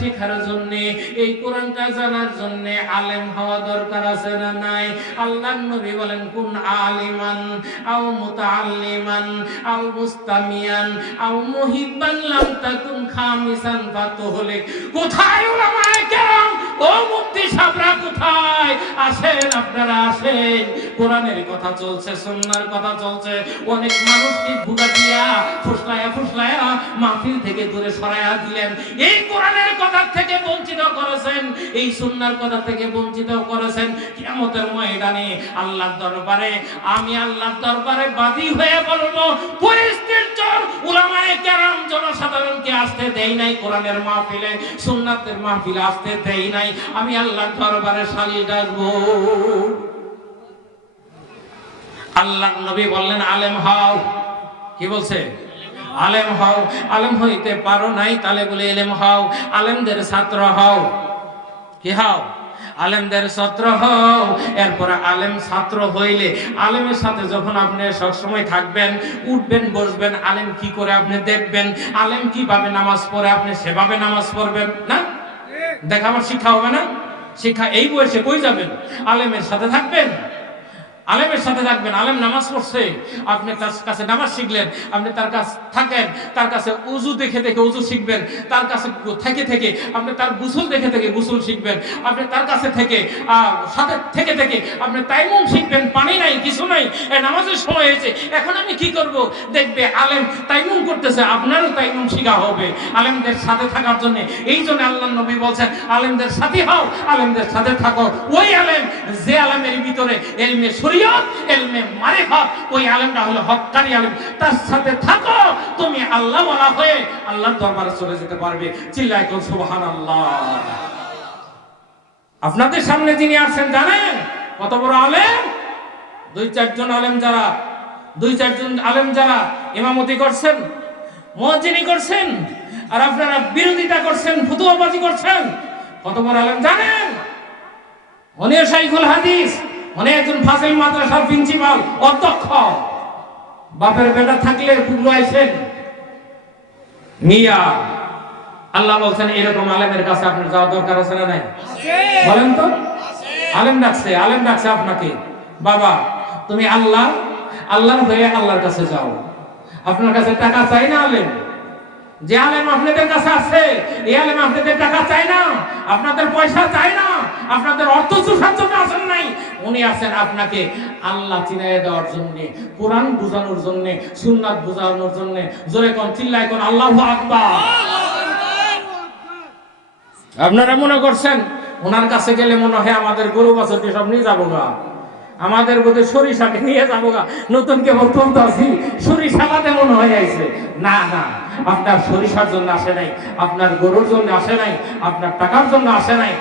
শেখার জন্য, এই কোরআনটা জানার জন্য আলেম হওয়া দরকার আছে না নাই? আল্লাহ নবী বলেন, কোন আলিমান আও মুতাআল্লিমান আও মুস্তামিয়ান আও মুহিব্বান লাম তাকুন খামিসান ফাতুহলিক। কোথায় উলামায়ে কেরাম? ও মুফতি সাহেবরা কোথায়? আসেন, আপনারা আসেন। কোরআনের কথা চলছে, সুন্নার কথা চলছে। অনেক মানুষকে ভুগা দিয়া ফুসলায়া ফুসলায়া মাহফিল থেকে দূরে সরায়া দিলেন। এই কোরআনের কথা থেকে বঞ্চিত করেছেন, এই সুন্নার কথা থেকে বঞ্চিত করেছেন কিয়ামতের ময়দানে আল্লাহর দরবারে। আমি আল্লাহর দরবারে বাদী হয়ে বলব, পরিস্থিতির জোর উলামায়ে কেরাম জনসাধারণকে আসতে দেই নাই কোরআনের মাহফিলে, সুন্নাতের মাহফিলে আসতে দেই নাই। আমি আল্লাহর দরবারে সালিয়ে ডাকবো। আল্লাহ নবী বললেন, আলেম হও। কি বলছে? আলেম হও। আলেম হইতে পারো নাই তাহলে বলে এলেম হও। আলেমদের ছাত্র হও। কি হও? আলেমদের ছাত্র হও। এরপরে আলেম ছাত্র হইলে আলেমের সাথে যখন আপনি সবসময় থাকবেন, উঠবেন, বসবেন, আলেম কি করে আপনি দেখবেন? আলেম কীভাবে নামাজ পড়ে আপনি সেভাবে নামাজ পড়বেন, না? দেখাবার শিক্ষা হবে না? শিক্ষা এই বয়সে কই যাবেন? আলেমের সাথে থাকবেন? আলেমের সাথে থাকবেন, আলেম নামাজ পড়ছে। আপনি তার কাছে নামাজ শিখলেন, আপনি তার কাছে থাকেন, তার কাছে উজু দেখে দেখে উজু শিখবেন, তার কাছে থেকে থেকে আপনি তার গুসল দেখে থেকে গুসল শিখবেন, আপনি তার কাছে থেকে সাথে থেকে থেকে আপনি তাইমুম শিখবেন, পানি নাই, কিছু নাই নামাজের সময় হয়েছে, এখন আমি কি করব? দেখবে আলেম তাইমুম করতেছে, আপনারও তাইমুম শিখা হবে। আলেমদের সাথে থাকার জন্য, এই জন্য আল্লাহ নবী বলছেন, আলেমদের সাথে হও, আলেমদের সাথে থাকো। ওই আলেম, যে আলেমের ভিতরে এলমে শরীয়ত, এলমে মারিফত, ওই আলেমটা হলো হক্কানি আলেম। তার সাথে থাকো, তুমি আল্লাহ ওয়ালা হয়ে আল্লাহর দরবারে চলে যেতে পারবে। চিল্লায় কোন সুবহানাল্লাহ। আপনাদের সামনে যিনি আছেন, জানেন? কত বড় আলেম? দুই চারজন আলেম যারা, দুই চারজন আলেম যারা ইমামতি করছেন, মহাজিনী করছেন, আর আপনারা বিরোধিতা করছেন ফুতুয়াবাজি করছেন। কত বড় আলেম, জানেন? উনি শাইখুল হাদিস উনি একজন ফাজিল মাদ্রাসার প্রিন্সিপাল অধ্যক্ষ। বাপের বেটা থাকলে পুগলো আইছেন মিয়া আল্লাহ বলছেন এরকম আলেমের কাছে আপনার যাওয়া দরকার আছে না নাই? বলেন তো। আলেম ডাকছে আলেম ডাকছে আপনাকে। বাবা তুমি আল্লাহ আল্লাহর হয়ে আল্লাহর কাছে যাও। আপনার কাছে টাকা চাই না আলেম। যে আলেম আপনাদের কাছে আছে এই আলেম আপনাদের টাকা চাই না। আপনাদের পয়সা চাই না। আপনাদের অর্থ চুষার জন্য আসেন নাই। উনি আছেন আপনাকে আল্লাহ চিনাই দেওয়ার জন্য, কোরআন বোঝানোর জন্য, সুন্নাত বোঝানোর জন্য। জোরে কোন, চিল্লায় কোন, আল্লাহ আকবার। আপনারা মনে করছেন, ওনার কাছে গেলে মনে হয় আমাদের গরু বাছরটি সব নিয়ে যাব গা আমাদের বোধহয় সরিষাকে নিয়ে যাব গা নতুন কেবল তুলতে আসি সরিষা বাদে মনে হয়ে আইছে। না না, আপনার সরিষার জন্য আসে নাই, আপনার গরুর জন্য আসে নাই, আপনার টাকার জন্য আসে নাই।